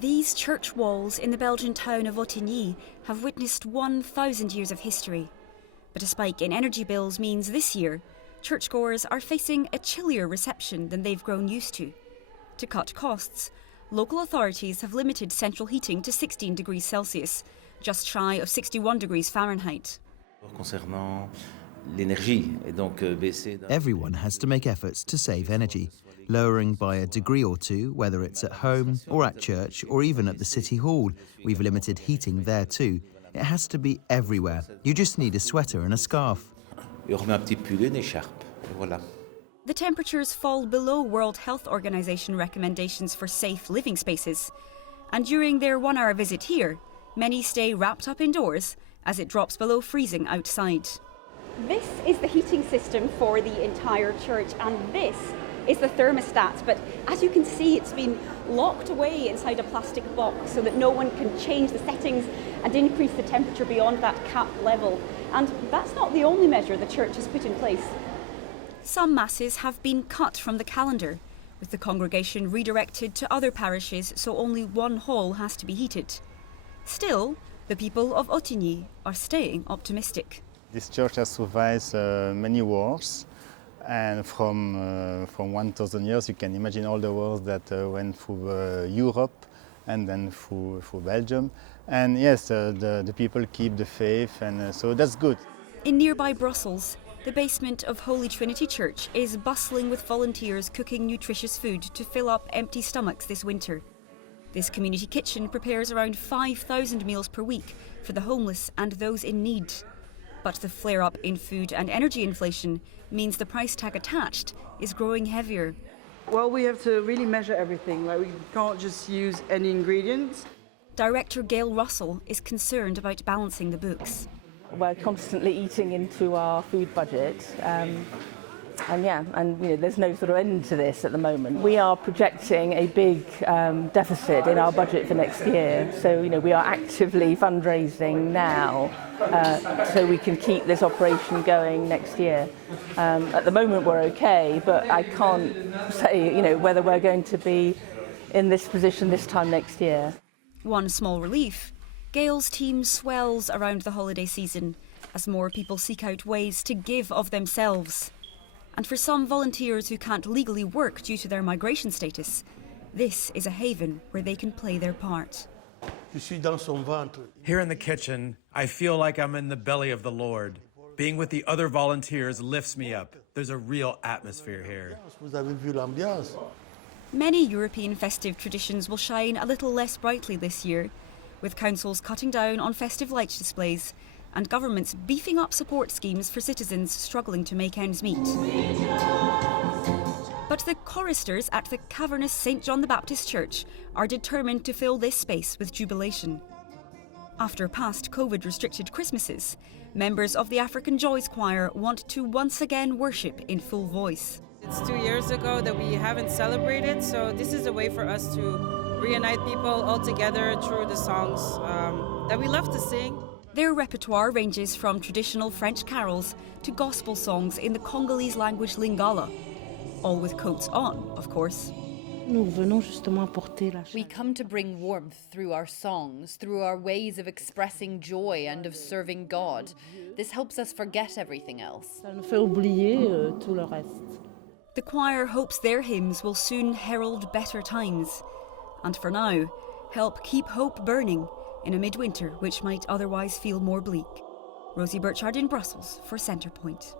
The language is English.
These church walls in the Belgian town of Ottigny have witnessed 1,000 years of history. But a spike in energy bills means this year, churchgoers are facing a chillier reception than they've grown used to. To cut costs, local authorities have limited central heating to 16 degrees Celsius, just shy of 61 degrees Fahrenheit. Everyone has to make efforts to save energy, lowering by a degree or two, whether it's at home or at church or even at the city hall. We've limited heating there too. It has to be everywhere. You just need a sweater and a scarf. The temperatures fall below World Health Organization recommendations for safe living spaces. And during their 1-hour visit here, many stay wrapped up indoors as it drops below freezing outside. This is the heating system for the entire church, and this is the thermostat. But as you can see, it's been locked away inside a plastic box so that no one can change the settings and increase the temperature beyond that capped level. And that's not the only measure the church has put in place. Some masses have been cut from the calendar, with the congregation redirected to other parishes, so only one hall has to be heated. Still, the people of Ottigny are staying optimistic. This church has survived many wars, and from 1,000 years you can imagine all the wars that went through Europe and then through Belgium. And yes, the people keep the faith, and so that's good. In nearby Brussels, the basement of Holy Trinity Church is bustling with volunteers cooking nutritious food to fill up empty stomachs this winter. This community kitchen prepares around 5,000 meals per week for the homeless and those in need. But the flare-up in food and energy inflation means the price tag attached is growing heavier. Well, we have to really measure everything. Like, we can't just use any ingredients. Director Gail Russell is concerned about balancing the books. We're constantly eating into our food budget. There's no sort of end to this at the moment. We are projecting a big deficit in our budget for next year. So, we are actively fundraising now so we can keep this operation going next year. At the moment we're okay, but I can't say, whether we're going to be in this position this time next year. One small relief, Gail's team swells around the holiday season as more people seek out ways to give of themselves. And for some volunteers who can't legally work due to their migration status, this is a haven where they can play their part. Here in the kitchen, I feel like I'm in the belly of the Lord. Being with the other volunteers lifts me up. There's a real atmosphere here. Many European festive traditions will shine a little less brightly this year, with councils cutting down on festive light displays and governments beefing up support schemes for citizens struggling to make ends meet. But the choristers at the cavernous St. John the Baptist Church are determined to fill this space with jubilation. After past COVID-restricted Christmases, members of the African Joys Choir want to once again worship in full voice. It's 2 years ago that we haven't celebrated, so this is a way for us to reunite people all together through the songs that we love to sing. Their repertoire ranges from traditional French carols to gospel songs in the Congolese language Lingala, all with coats on, of course. We come to bring warmth through our songs, through our ways of expressing joy and of serving God. This helps us forget everything else. The choir hopes their hymns will soon herald better times, and for now, help keep hope burning in a midwinter which might otherwise feel more bleak. Rosie Burchard in Brussels for Centrepoint.